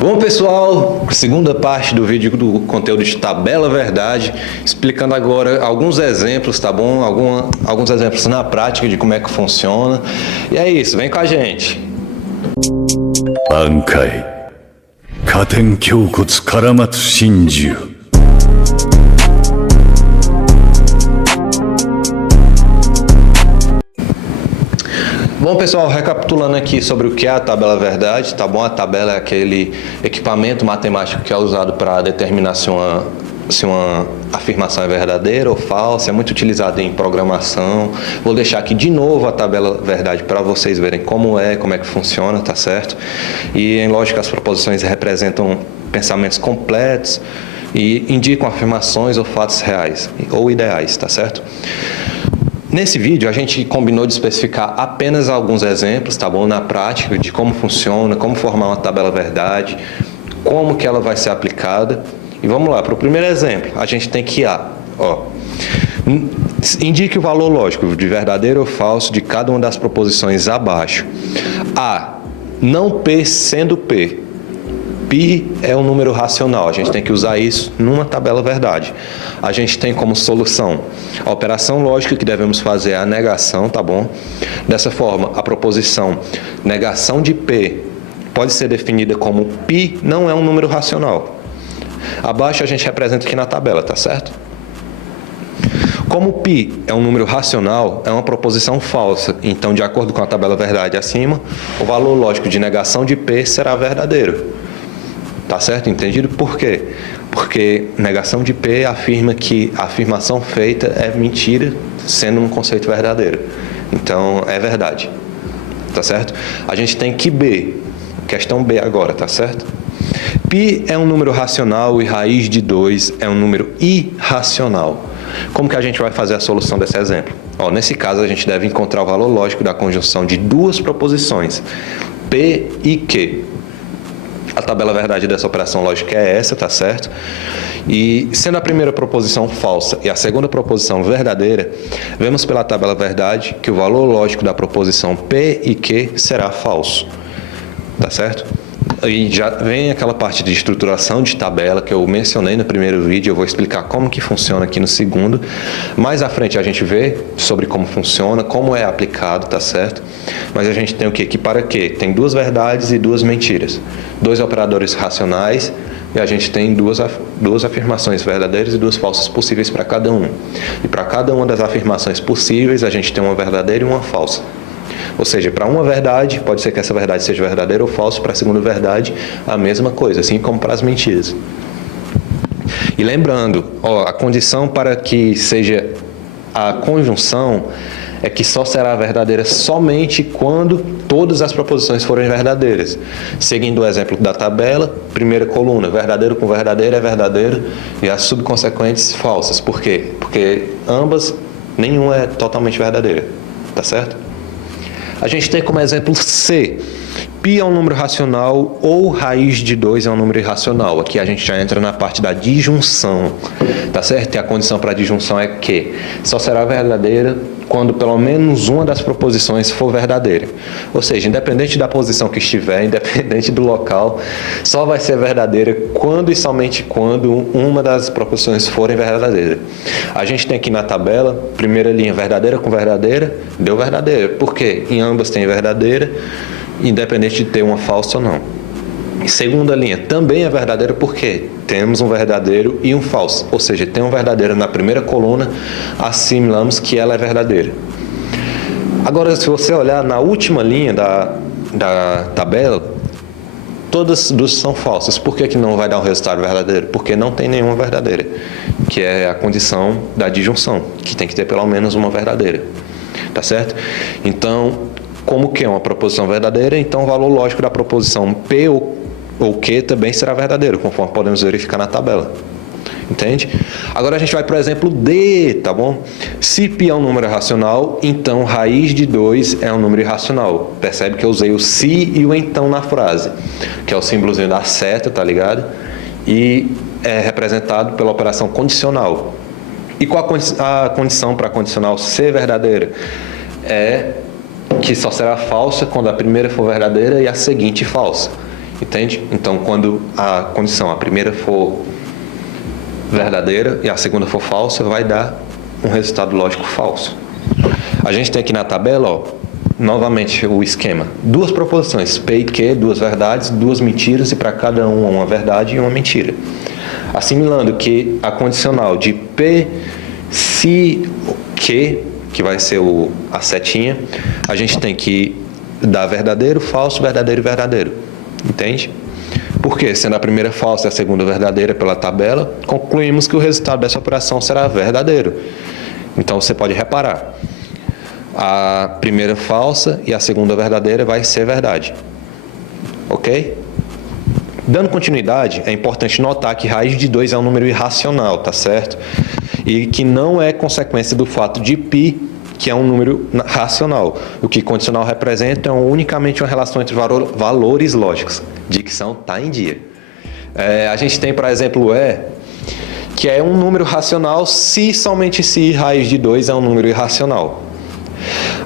Bom, pessoal, segunda parte do vídeo do conteúdo de tabela verdade, explicando agora alguns exemplos, tá bom? Alguns exemplos na prática de como é que funciona. E é isso, vem com a gente. Bankai Katen Kyokotsu Karamatsu Shinju. Bom, pessoal, recapitulando aqui sobre o que é a tabela verdade, tá bom? A tabela é aquele equipamento matemático que é usado para determinar se uma afirmação é verdadeira ou falsa, é muito utilizado em programação. Vou deixar aqui de novo a tabela verdade para vocês verem como é que funciona, tá certo? E em lógica as proposições representam pensamentos completos e indicam afirmações ou fatos reais ou ideais, tá certo? Nesse vídeo a gente combinou de especificar apenas alguns exemplos, tá bom? Na prática de como funciona, como formar uma tabela verdade, como que ela vai ser aplicada. E vamos lá, para o primeiro exemplo, a gente tem que indique o valor lógico de verdadeiro ou falso de cada uma das proposições abaixo. A, não P sendo P. Pi é um número racional, a gente tem que usar isso numa tabela verdade. A gente tem como solução a operação lógica que devemos fazer é a negação, tá bom? Dessa forma, a proposição negação de P pode ser definida como Pi não é um número racional. Abaixo a gente representa aqui na tabela, tá certo? Como π é um número racional, é uma proposição falsa. Então, de acordo com a tabela verdade acima, o valor lógico de negação de P será verdadeiro. Tá certo? Entendido? Por quê? Porque negação de P afirma que a afirmação feita é mentira, sendo um conceito verdadeiro. Então, é verdade. Tá certo? A gente tem que B. Questão B agora, tá certo? Π é um número racional e raiz de 2 é um número irracional. Como que a gente vai fazer a solução desse exemplo? Nesse caso, a gente deve encontrar o valor lógico da conjunção de duas proposições, P e Q. A tabela verdade dessa operação lógica é essa, tá certo? E sendo a primeira proposição falsa e a segunda proposição verdadeira, vemos pela tabela verdade que o valor lógico da proposição P e Q será falso, tá certo? E já vem aquela parte de estruturação de tabela que eu mencionei no primeiro vídeo, eu vou explicar como que funciona aqui no segundo. Mais à frente a gente vê sobre como funciona, como é aplicado, tá certo? Mas a gente tem o quê? Que para quê? Tem duas verdades e duas mentiras. Dois operadores racionais e a gente tem duas afirmações verdadeiras e duas falsas possíveis para cada um. E para cada uma das afirmações possíveis a gente tem uma verdadeira e uma falsa. Ou seja, para uma verdade, pode ser que essa verdade seja verdadeira ou falsa, para a segunda verdade, a mesma coisa, assim como para as mentiras. E lembrando, a condição para que seja a conjunção é que só será verdadeira somente quando todas as proposições forem verdadeiras. Seguindo o exemplo da tabela, primeira coluna, verdadeiro com verdadeiro é verdadeiro e as subconsequentes falsas. Por quê? Porque ambas, nenhuma é totalmente verdadeira, tá certo? A gente tem como exemplo C. Π é um número racional ou raiz de 2 é um número irracional. Aqui a gente já entra na parte da disjunção, tá certo? E a condição para a disjunção é que só será verdadeira quando pelo menos uma das proposições for verdadeira. Ou seja, independente da posição que estiver, independente do local, só vai ser verdadeira quando e somente quando uma das proposições forem verdadeira. A gente tem aqui na tabela, primeira linha, verdadeira com verdadeira, deu verdadeira. Por quê? Em ambas tem verdadeira, independente de ter uma falsa ou não. Segunda linha, também é verdadeira porque temos um verdadeiro e um falso. Ou seja, tem um verdadeiro na primeira coluna, assimilamos que ela é verdadeira. Agora, se você olhar na última linha da tabela, todas duas são falsas. Por que não vai dar um resultado verdadeiro? Porque não tem nenhuma verdadeira, que é a condição da disjunção, que tem que ter pelo menos uma verdadeira. Tá certo? Então, como que é uma proposição verdadeira, então o valor lógico da proposição P ou Q também será verdadeiro, conforme podemos verificar na tabela. Entende? Agora a gente vai para o exemplo D, tá bom? Se π é um número racional, então raiz de 2 é um número irracional. Percebe que eu usei o se e o então na frase, que é o símbolozinho da seta, tá ligado? E é representado pela operação condicional. E qual a condição para a condicional ser verdadeira? É que só será falsa quando a primeira for verdadeira e a seguinte falsa. entende? Então, quando a condição, a primeira for verdadeira e a segunda for falsa, vai dar um resultado lógico falso. A gente tem aqui na tabela, ó, novamente o esquema. Duas proposições, P e Q, duas verdades, duas mentiras, e para cada uma verdade e uma mentira. Assimilando que a condicional de P, se Q, que vai ser a setinha, a gente tem que dar verdadeiro, falso, verdadeiro e verdadeiro. Entende? Porque, sendo a primeira falsa e a segunda verdadeira pela tabela, concluímos que o resultado dessa operação será verdadeiro. Então, você pode reparar. A primeira falsa e a segunda verdadeira vai ser verdade. Ok? Dando continuidade, é importante notar que raiz de 2 é um número irracional, tá certo? E que não é consequência do fato de π, que é um número racional. O que condicional representa é unicamente uma relação entre valores lógicos. Dicção está em dia. A gente tem, por exemplo, o E, que é um número racional se somente se raiz de 2 é um número irracional.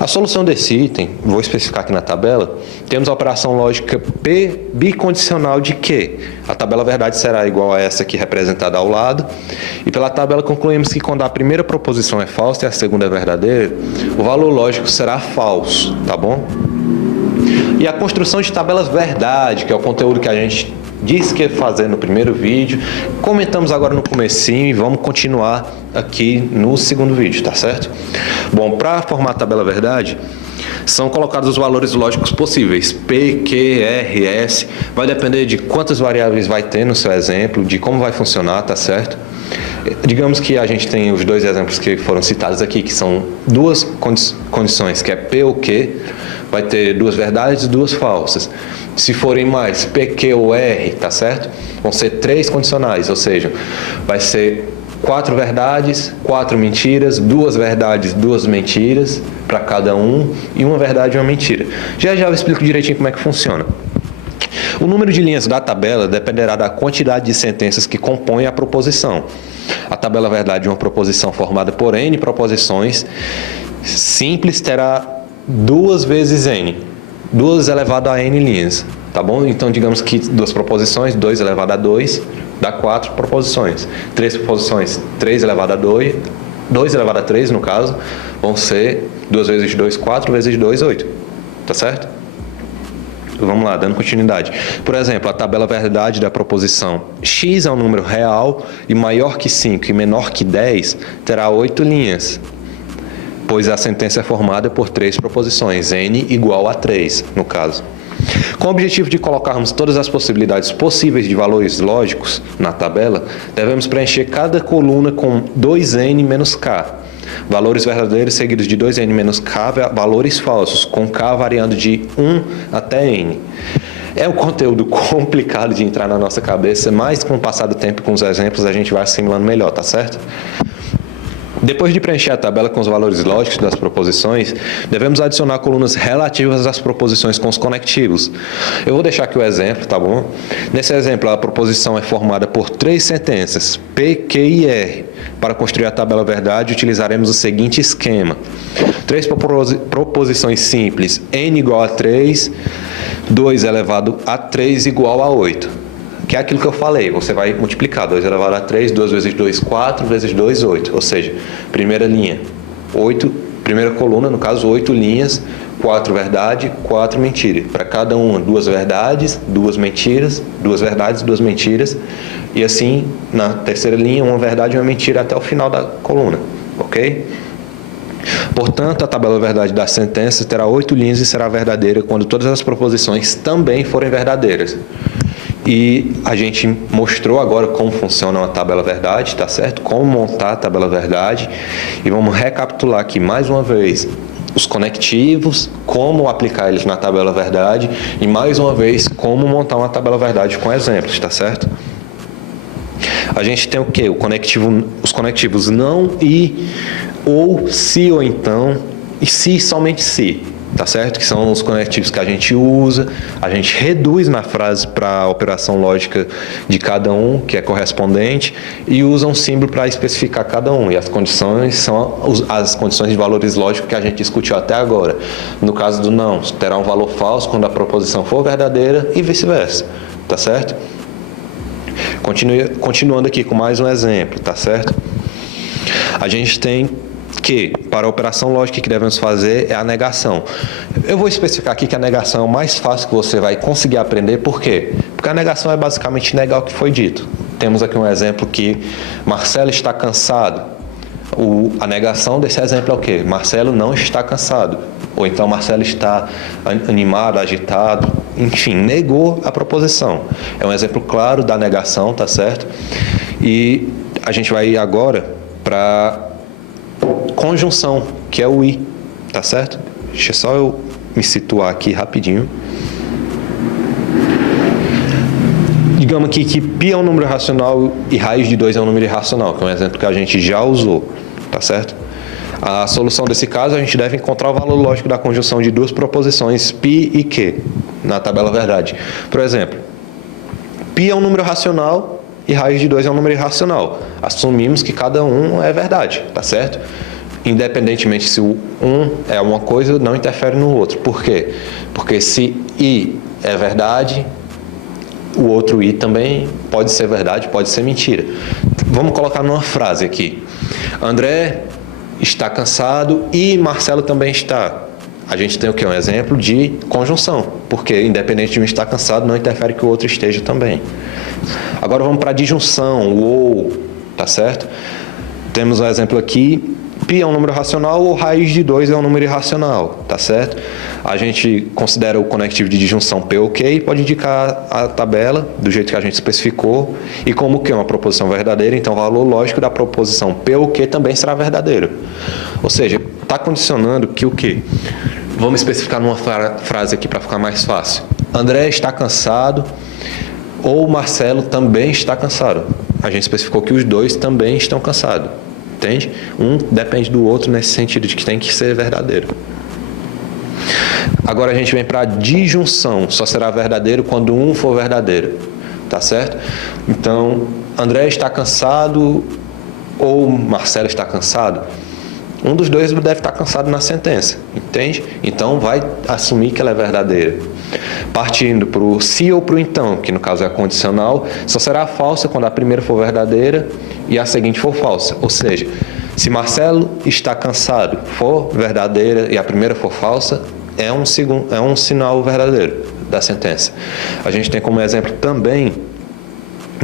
A solução desse item, vou especificar aqui na tabela, temos a operação lógica P bicondicional de Q. A tabela verdade será igual a essa aqui representada ao lado. E pela tabela concluímos que quando a primeira proposição é falsa e a segunda é verdadeira, o valor lógico será falso, tá bom? E a construção de tabelas verdade, que é o conteúdo que a gente disse que ia fazer no primeiro vídeo, comentamos agora no comecinho e vamos continuar aqui no segundo vídeo, tá certo? Bom, para formar a tabela verdade, são colocados os valores lógicos possíveis, P, Q, R, S, vai depender de quantas variáveis vai ter no seu exemplo, de como vai funcionar, tá certo? Digamos que a gente tem os dois exemplos que foram citados aqui, que são duas condições, que é P ou Q, vai ter duas verdades e duas falsas. Se forem mais P, Q ou R, tá certo? Vão ser 3 condicionais, ou seja, vai ser 4 verdades, 4 mentiras, 2 verdades, 2 mentiras para cada um e uma verdade e uma mentira. Já eu explico direitinho como é que funciona. O número de linhas da tabela dependerá da quantidade de sentenças que compõem a proposição. A tabela verdade de uma proposição formada por N proposições simples terá 2 vezes N, 2 elevado a N linhas, tá bom? Então, digamos que 2 proposições, 2 elevado a 2, dá 4 proposições. 3 proposições, 3 elevado a 2, 2 elevado a 3, no caso, vão ser 2 vezes 2, 4 vezes 2, 8, tá certo? Vamos lá, dando continuidade. Por exemplo, a tabela verdade da proposição x é um número real e maior que 5 e menor que 10 terá 8 linhas, pois a sentença é formada por 3 proposições, n igual a 3, no caso. Com o objetivo de colocarmos todas as possibilidades possíveis de valores lógicos na tabela, devemos preencher cada coluna com 2n menos k. Valores verdadeiros seguidos de 2n menos k, valores falsos, com k variando de 1 até n. É um conteúdo complicado de entrar na nossa cabeça, mas com o passar do tempo, com os exemplos, a gente vai assimilando melhor, tá certo? Depois de preencher a tabela com os valores lógicos das proposições, devemos adicionar colunas relativas às proposições com os conectivos. Eu vou deixar aqui o exemplo, tá bom? Nesse exemplo, a proposição é formada por 3 sentenças, P, Q e R. Para construir a tabela verdade, utilizaremos o seguinte esquema. 3 proposições simples, n igual a 3, 2 elevado a 3 igual a 8. Que é aquilo que eu falei, você vai multiplicar 2 elevado a 3, 2 vezes 2, 4, vezes 2, 8. Ou seja, primeira linha, 8, primeira coluna, no caso, 8 linhas, 4 verdade, 4 mentira. Para cada uma, 2 verdades, 2 mentiras, 2 verdades, 2 mentiras. E assim, na terceira linha, 1 verdade e 1 mentira até o final da coluna, ok? Portanto, a tabela verdade da sentença terá 8 linhas e será verdadeira quando todas as proposições também forem verdadeiras. E a gente mostrou agora como funciona uma tabela verdade, tá certo? Como montar a tabela verdade. E vamos recapitular aqui mais uma vez os conectivos, como aplicar eles na tabela verdade e mais uma vez como montar uma tabela verdade com exemplos, tá certo? A gente tem o quê? Os conectivos não, e, ou, se ou então, e se, somente se. tá certo? Que são os conectivos que a gente usa, a gente reduz na frase para a operação lógica de cada um, que é correspondente, e usa um símbolo para especificar cada um. E as condições são as condições de valores lógicos que a gente discutiu até agora. No caso do não, terá um valor falso quando a proposição for verdadeira e vice-versa, tá certo? Continuando aqui com mais um exemplo, tá certo? A gente tem que, para a operação lógica que devemos fazer é a negação. Eu vou especificar aqui que a negação é o mais fácil que você vai conseguir aprender. Por quê? Porque a negação é basicamente negar o que foi dito. Temos aqui um exemplo que Marcelo está cansado. A negação desse exemplo é o quê? Marcelo não está cansado. Ou então Marcelo está animado, agitado. Enfim, negou a proposição. É um exemplo claro da negação, tá certo? E a gente vai ir agora para conjunção, que é o i, tá certo? Deixa só eu me situar aqui rapidinho. Digamos aqui que π é um número racional e raiz de 2 é um número irracional, que é um exemplo que a gente já usou, tá certo? A solução desse caso, a gente deve encontrar o valor lógico da conjunção de duas proposições π e q, na tabela verdade. Por exemplo, π é um número racional e raiz de 2 é um número irracional. Assumimos que cada um é verdade, tá certo? Independentemente se o um é uma coisa, não interfere no outro. Por quê? Porque se i é verdade, o outro i também pode ser verdade, pode ser mentira. Vamos colocar numa frase aqui. André está cansado e Marcelo também está. A gente tem o quê? Um exemplo de conjunção, porque independente de um estar cansado, não interfere que o outro esteja também. Agora vamos para a disjunção, o ou, tá certo? Temos um exemplo aqui, π é um número racional ou raiz de 2 é um número irracional, tá certo? A gente considera o conectivo de disjunção P ou Q e pode indicar a tabela do jeito que a gente especificou, e como Q é uma proposição verdadeira, então o valor lógico da proposição P ou Q também será verdadeiro. Ou seja, está condicionando que o quê? Vamos especificar numa frase aqui para ficar mais fácil. André está cansado ou Marcelo também está cansado. A gente especificou que os dois também estão cansados. Entende? Um depende do outro nesse sentido de que tem que ser verdadeiro. Agora a gente vem para a disjunção. Só será verdadeiro quando um for verdadeiro. Tá certo? Então, André está cansado ou Marcelo está cansado? Um dos dois deve estar cansado na sentença, entende? Então vai assumir que ela é verdadeira. Partindo para o se ou para o então, que no caso é condicional, só será falsa quando a primeira for verdadeira e a seguinte for falsa. Ou seja, se Marcelo está cansado for verdadeira e a primeira for falsa, é um sinal verdadeiro da sentença. A gente tem como exemplo também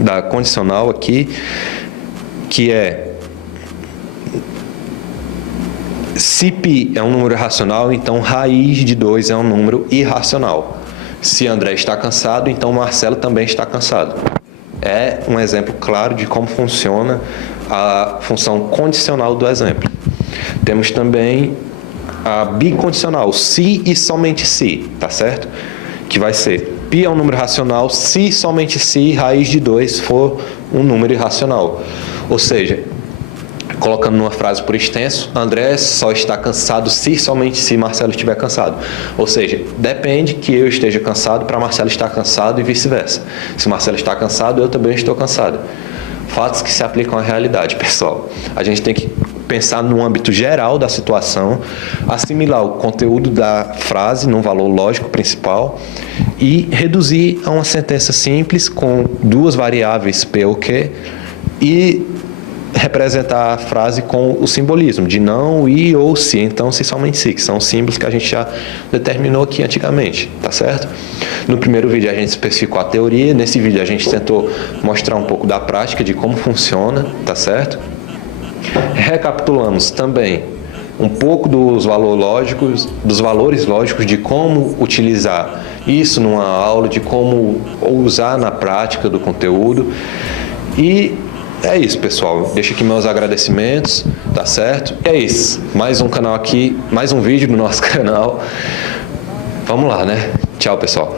da condicional aqui, que é se π é um número racional, então raiz de 2 é um número irracional. Se André está cansado, então Marcelo também está cansado. É um exemplo claro de como funciona a função condicional do exemplo. Temos também a bicondicional, se e somente se, tá certo? Que vai ser, π é um número racional se somente se raiz de 2 for um número irracional. Ou seja, colocando numa frase por extenso, André só está cansado se somente se Marcelo estiver cansado. Ou seja, depende que eu esteja cansado para Marcelo estar cansado e vice-versa. Se Marcelo está cansado, eu também estou cansado. Fatos que se aplicam à realidade, pessoal. A gente tem que pensar no âmbito geral da situação, assimilar o conteúdo da frase num valor lógico principal e reduzir a uma sentença simples com duas variáveis P ou Q e representar a frase com o simbolismo de não, e ou se, então se somente se, que são símbolos que a gente já determinou aqui antigamente, tá certo? No primeiro vídeo a gente especificou a teoria, nesse vídeo a gente tentou mostrar um pouco da prática de como funciona, tá certo? Recapitulamos também um pouco dos valores lógicos de como utilizar isso numa aula, de como usar na prática do conteúdo. E é isso, pessoal. Deixo aqui meus agradecimentos, tá certo? E é isso. Mais um canal aqui, mais um vídeo no nosso canal. Vamos lá, né? Tchau, pessoal.